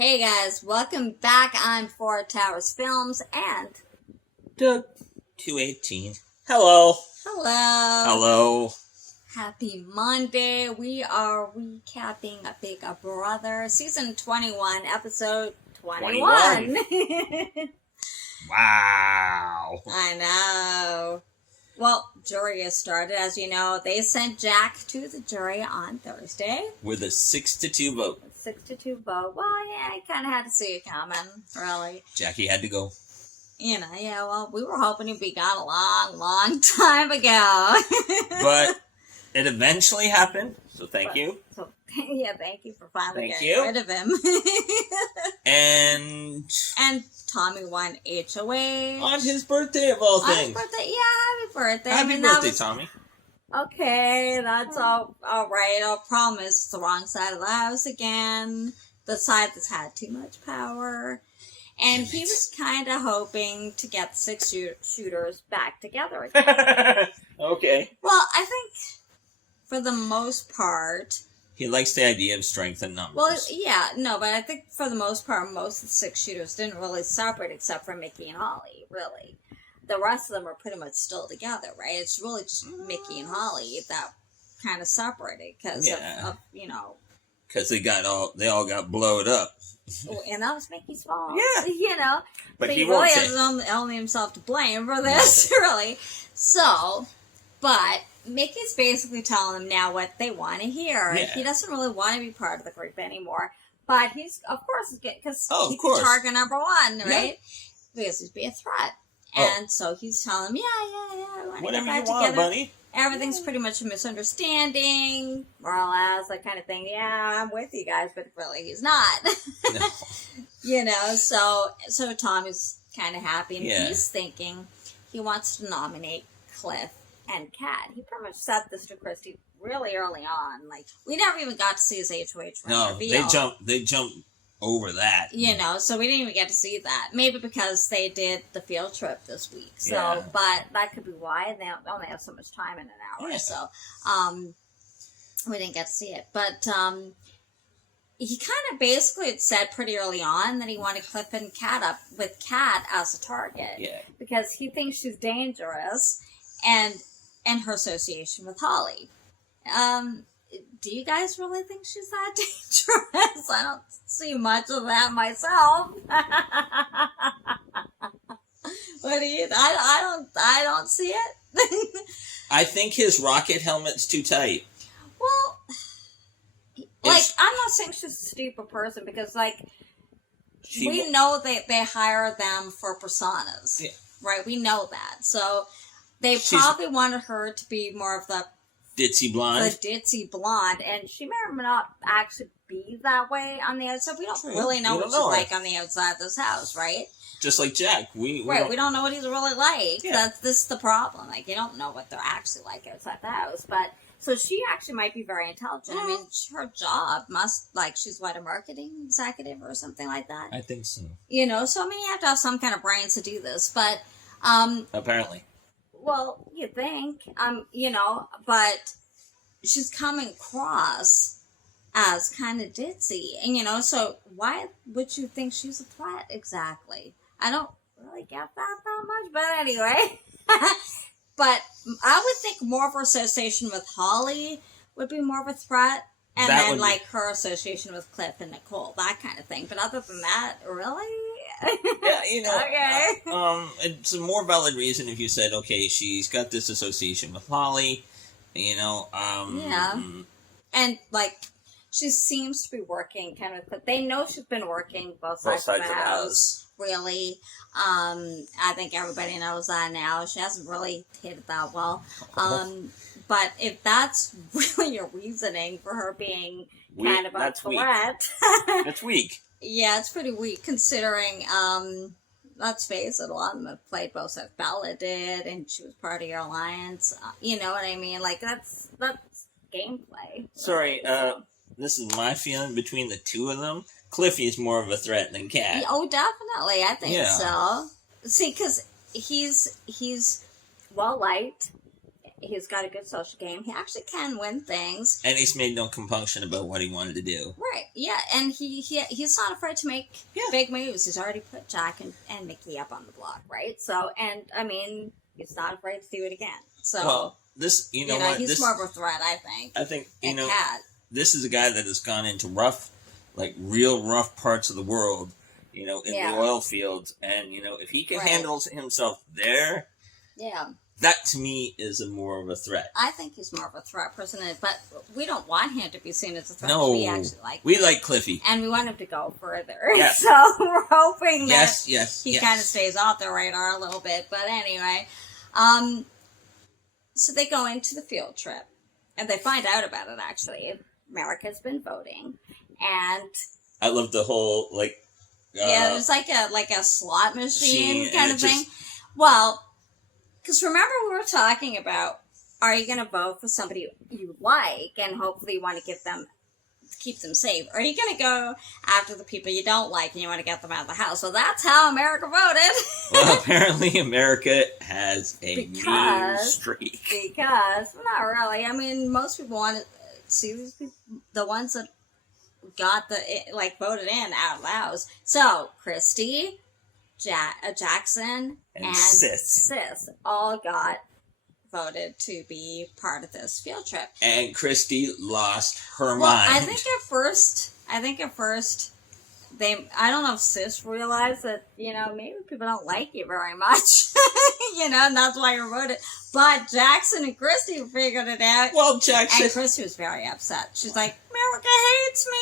Hey guys, welcome back on Four Towers Films and Doug 218. Hello. hello. Hello. Happy Monday. We are recapping a Big Brother season 21, episode 21. Wow. I know. Well, jury has started. As you know, they sent Jack to the jury on Thursday. With a 6-2 vote. 6-2 vote. Well, yeah, I kind of had to see it coming, really. Jackie had to go. You know, yeah, well, we were hoping he'd be gone a long time ago. But it eventually happened, so thank you. So, yeah, thank you for finally Thank getting you. rid of him. And Tommy won HOH. on his birthday of all On his things. birthday, yeah, happy birthday. Happy birthday, Tommy. Okay, that's all right. Our problem is it's the wrong side of the house again. The side that's had too much power. And he was kind of hoping to get the six shooters back together again. Okay. Well, I think for the most part... He likes the idea of strength and numbers. Well, yeah, no, but I think for the most part, most of the six shooters didn't really separate except for Mickey and Holly, really. The rest of them are pretty much still together, right? It's really just Mickey and Holly that kind of separated because of, you know... Because they all got blowed up. And that was Mickey's fault. Yeah. You know? But so he really won't has only himself to blame for this, really. So, but Mickey's basically telling them now what they want to hear. Yeah. He doesn't really want to be part of the group anymore. But he's, of course, because he's target number one, right? Yeah. Because he'd be a threat. And so he's telling them, yeah, we want to get back together. Buddy. Everything's pretty much a misunderstanding, more or less, that kind of thing. Yeah, I'm with you guys, but really he's not. No. You know, so Tommy's kind of happy, and he's thinking he wants to nominate Cliff and Kat. He pretty much said this to Christy really early on. Like, we never even got to see his HOH reveal. They jumped over that. You know, so we didn't even get to see that. Maybe because they did the field trip this week. So, but that could be why. They only have so much time in an hour. Yeah. So, we didn't get to see it. But, he kind of basically had said pretty early on that he wanted Cliff and Kat up with Kat as a target. Yeah. Because he thinks she's dangerous and her association with Holly. Do you guys really think she's that dangerous? I don't see much of that myself. What do you? I don't see it. I think his rocket helmet's too tight. Well, like, I'm not saying she's a stupid person because, like, we know they hire them for personas, right? We know that, so they probably wanted her to be more of the ditzy blonde. The ditzy blonde, and she may or may not actually be that way on the outside. We don't really know what she's like on the outside of this house, right? Just like Jack. We don't know what he's really like. Yeah. This is the problem. Like, you don't know what they're actually like outside the house. But, so she actually might be very intelligent. I mean, her job must, like, she's a marketing executive or something like that? I think so. You know, so I mean, you have to have some kind of brains to do this, but, apparently. Well, you think, you know, but she's coming across as kind of ditzy. And, you know, so why would you think she's a threat exactly? I don't really get that much, but anyway. But I would think more of her association with Holly would be more of a threat. And that then, like, her association with Cliff and Nicole, that kind of thing. But other than that, really? Yeah, you know. Okay. It's a more valid reason if you said, okay, she's got this association with Holly, you know. Yeah. And, like, she seems to be working kind of, but they know she's been working both sides of the house. Really. I think everybody knows that now. She hasn't really hit it that well. But if that's really your reasoning for her being kind of a threat. That's weak. Yeah, it's pretty weak considering, let's face it, a lot of them have played both sides. Bella did, and she was part of your alliance. You know what I mean? Like, that's gameplay. Sorry, this is my feeling between the two of them. Cliffy is more of a threat than Kat. Oh, definitely. I think so. See, because he's well-liked, he's got a good social game. He actually can win things. And he's made no compunction about what he wanted to do. Right, yeah, and he's not afraid to make big moves. He's already put Jack and Mickey up on the block, right? So, and, I mean, he's not afraid to do it again. So, well, this, you know what? He's more of a threat, I think. I think, Cat. This is a guy that has gone into rough, like, real rough parts of the world, in the oil fields, and, if he can handle himself there, that to me is more of a threat. I think he's more of a threat person, but we don't want him to be seen as a threat. No, we actually like him. We like Cliffy. And we want him to go further. Yes. So we're hoping that he kind of stays off the radar a little bit. But anyway, so they go into the field trip, and they find out about it, actually. America's been voting, and I love the whole, there's like a slot machine kind of thing. Well, because remember we were talking about, are you going to vote for somebody you like and hopefully you want to keep them safe? Or are you going to go after the people you don't like and you want to get them out of the house? So that's how America voted. Well, apparently America has a mean streak. Because, not really. I mean, most people want to see these people, the ones that got voted in out of the house. So, Christy, Jackson, and Sis all got voted to be part of this field trip. And Christy lost her mind. I think at first, I don't know if Sis realized that, maybe people don't like you very much, and that's why you voted. But Jackson and Christy figured it out. Well, Jackson... And Christy was very upset. She's like, America hates me.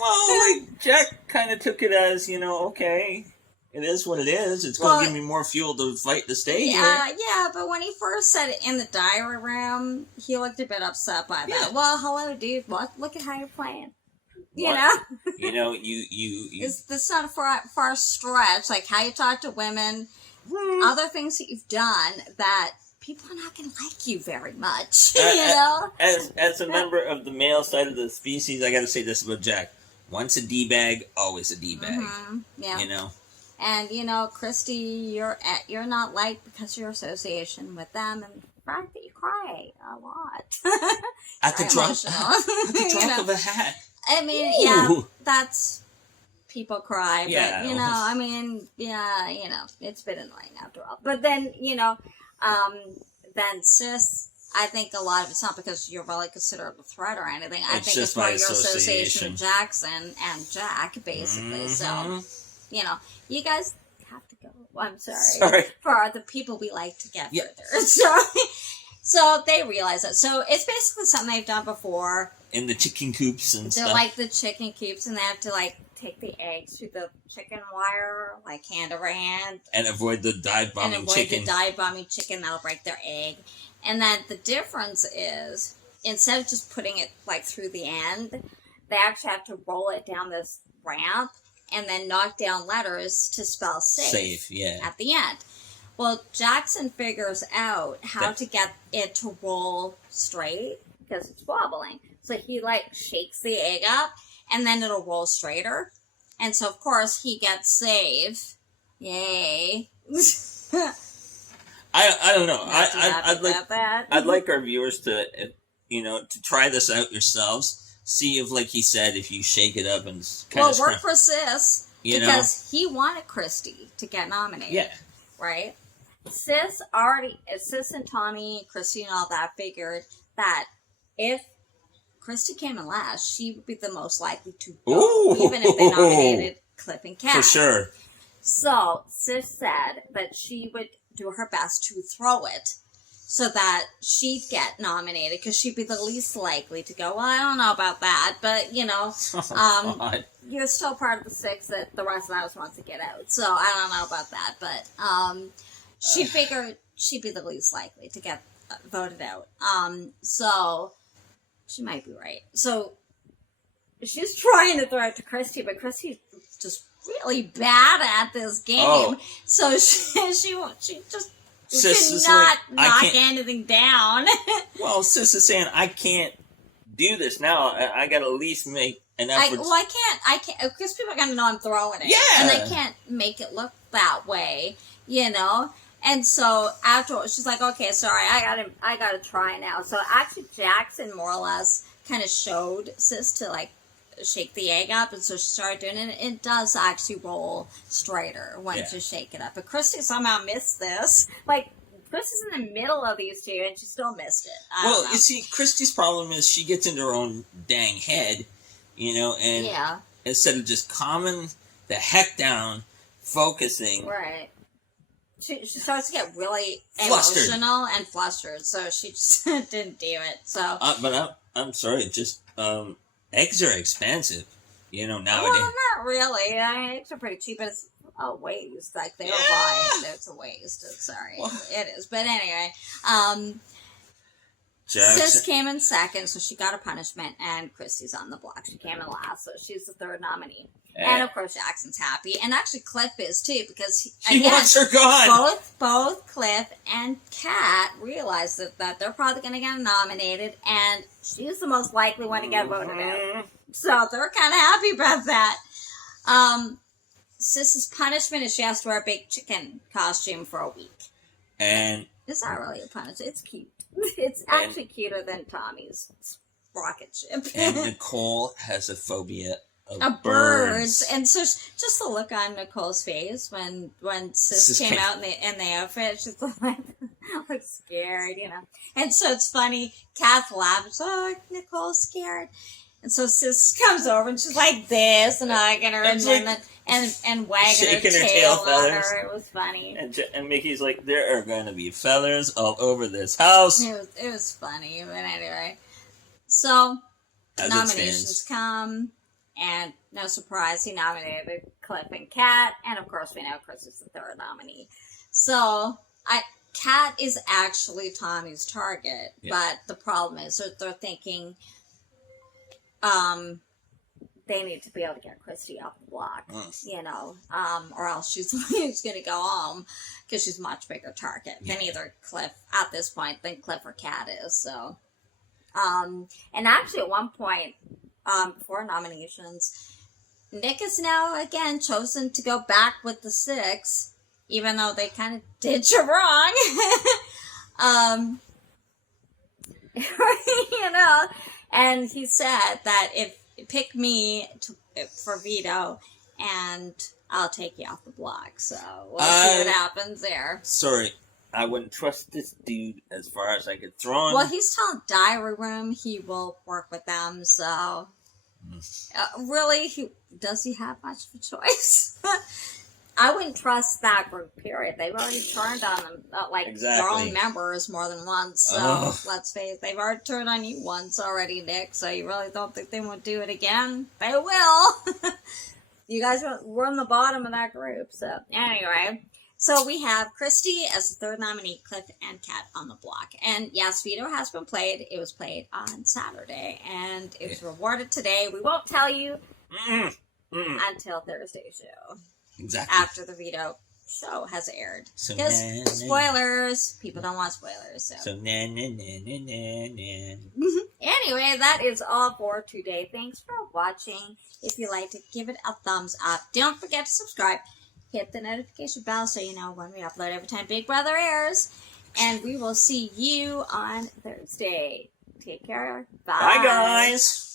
Well, Jack kind of took it as, okay, it is what it is. It's going to give me more fuel to fight to stay here. Yeah, but when he first said it in the diary room, he looked a bit upset by that. Well, hello, dude. Look at how you're playing. You It's not a far stretch. Like how you talk to women, other things that you've done that people are not going to like you very much. As a member of the male side of the species, I got to say this about Jack: once a d-bag, always a d-bag. Mm-hmm. Yeah. And Christy, you're not liked because of your association with them and the fact that you cry a lot. At the drop of a hat. I mean, that's people cry, but it's been annoying after all. But then, then Sis, I think a lot of it's not because you're really considered a threat or anything. I think it's more your association with Jackson and Jack, basically. Mm-hmm. So, you guys have to go. I'm sorry. For the people we like to get further. So they realize that. So it's basically something they've done before. In the chicken coops and stuff. They're like the chicken coops, and they have to take the eggs through the chicken wire, hand over hand. And avoid the dive-bombing chicken. That'll break their egg. And then the difference is, instead of just putting it through the end, they actually have to roll it down this ramp and then knock down letters to spell safe at the end. Well, Jackson figures out how to get it to roll straight because it's wobbling. So he shakes the egg up and then it'll roll straighter. And so of course he gets safe. Yay. I don't know. I'd like our viewers to to try this out yourselves. See if, like he said, if you shake it up and kind of work for Sis because he wanted Christy to get nominated. Yeah. Right? Sis and Tommy, Christy and all that figured that if Christy came in last, she would be the most likely to go, even if they nominated Cliff and Cat. For sure. So Sis said that she would do her best to throw it so that she'd get nominated because she'd be the least likely to go. Well, I don't know about that, but you're still part of the 6 that the rest of us wants to get out. So I don't know about that, but she figured she'd be the least likely to get voted out. So she might be right. So she's trying to throw it to Christy, but Christy's just really bad at this game. So she just Sis cannot knock anything down. Well, Sis is saying, I can't do this now. I got to at least make an effort. I can't, because people are going to know I'm throwing it. Yeah. And I can't make it look that way, And so afterwards, she's like, okay, sorry, I gotta try now. So actually, Jackson more or less kind of showed Sis to like shake the egg up, and so she started doing it. It does actually roll straighter once you shake it up. But Christy somehow missed this. Like, Christy's in the middle of these two, and she still missed it. Well, you see, Christy's problem is she gets into her own dang head, and instead of just calming the heck down, focusing. Right. She starts to get really emotional and flustered, so she just didn't do it. So, but I'm sorry, just eggs are expensive, nowadays. Well, not really. Eggs are pretty cheap, but it's a waste. Like they don't buy it; it's a waste. Sorry, it is. But anyway, Sis came in second, so she got a punishment, and Christy's on the block. She came in last, so she's the third nominee. And of course, Jackson's happy, and actually Cliff is too, because he wants her gone. Both Cliff and Kat realize that they're probably going to get nominated, and she's the most likely one to get voted out. So they're kind of happy about that. Sis's punishment is she has to wear a big chicken costume for a week. And it's not really a punishment; it's cute. It's actually cuter than Tommy's rocket ship. And Nicole has a phobia of birds. And so just the look on Nicole's face when Sis came out in the outfit, she's like scared, And so it's funny, Kath laughs, oh, Nicole's scared. And so Sis comes over and she's like this and hugging her and wagging her tail on her. It was funny. And Mickey's like, there are going to be feathers all over this house. It was funny, but anyway. So nominations come. And no surprise, he nominated Cliff and Kat. And of course, we know Chris is the third nominee. So, Kat is actually Tommy's target. Yeah. But the problem is that they're thinking they need to be able to get Christy off the block, or else she's going to go home because she's a much bigger target than either Cliff, at this point, than Cliff or Kat is. So, and actually at one point, before nominations, Nick is now again chosen to go back with the 6, even though they kind of did you wrong. And he said that if pick me for veto, and I'll take you off the block. So we'll see what happens there. Sorry. I wouldn't trust this dude as far as I could throw him. Well, he's telling Diary Room he will work with them, so... really, does he have much of a choice? I wouldn't trust that group, period. They've already turned on them, their own members more than once, so let's face it, they've already turned on you once already, Nick, so you really don't think they won't do it again? They will! You guys were on the bottom of that group, so anyway... So we have Christy as the third nominee, Cliff and Kat on the block. And yes, veto has been played. It was played on Saturday, and it was rewarded today. We won't tell you until Thursday's show. Exactly. After the veto show has aired. Because spoilers, people don't want spoilers. So anyway, that is all for today. Thanks for watching. If you liked it, give it a thumbs up. Don't forget to subscribe. Hit the notification bell so you know when we upload every time Big Brother airs. And we will see you on Thursday. Take care. Bye. Bye, guys.